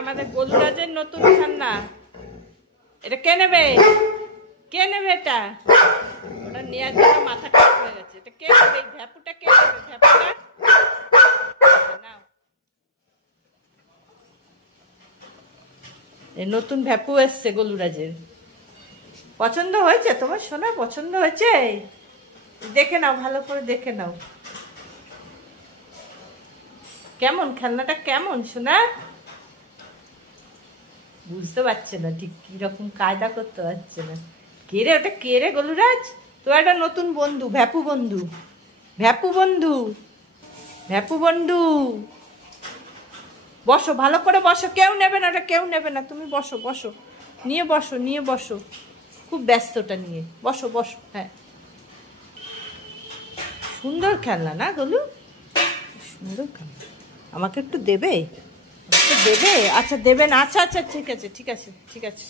আমাদের গোলুরাজের নতুন খেলনা। এটা কে নেবে? কে নেবে এটা? ওটা নেওয়ার জন্য মাথা খারাপ হয়ে গেছে। এটা কে নেবে? এই ভ্যাপুটা কে নেবে? ভ্যাপুটা নাও। এই নতুন ভ্যাপু এসছে গোলুরাজের। পছন্দ হয়েছে তোমার সোনা? পছন্দ হয়েছে? দেখে নাও, ভালো করে দেখে নাও। কেমন খেলনাটা? কেমন সোনা? বুঝতে পারছে না ঠিক কিরকম কায়দা করতে পারছে না। কে রে ওটা? কে রে গোলুরাজ? তো একটা নতুন বন্ধু, ভ্যাপু বন্ধু। ভ্যাপু বন্ধু, ভ্যাপু বন্ধু। বসো, ভালো করে বসো। কেউ নেবে না ওটা, কেউ নেবে না। তুমি বসো, বসো, নিয়ে বসো, নিয়ে বসো। খুব ব্যস্তটা নিয়ে বসো, বসো। হ্যাঁ, সুন্দর খেলনা না গোলু? সুন্দর খেলনা। আমাকে একটু দেবে? একটু দেবে? আচ্ছা দেবে না? আচ্ছা আচ্ছা, ঠিক আছে, ঠিক আছে, ঠিক আছে।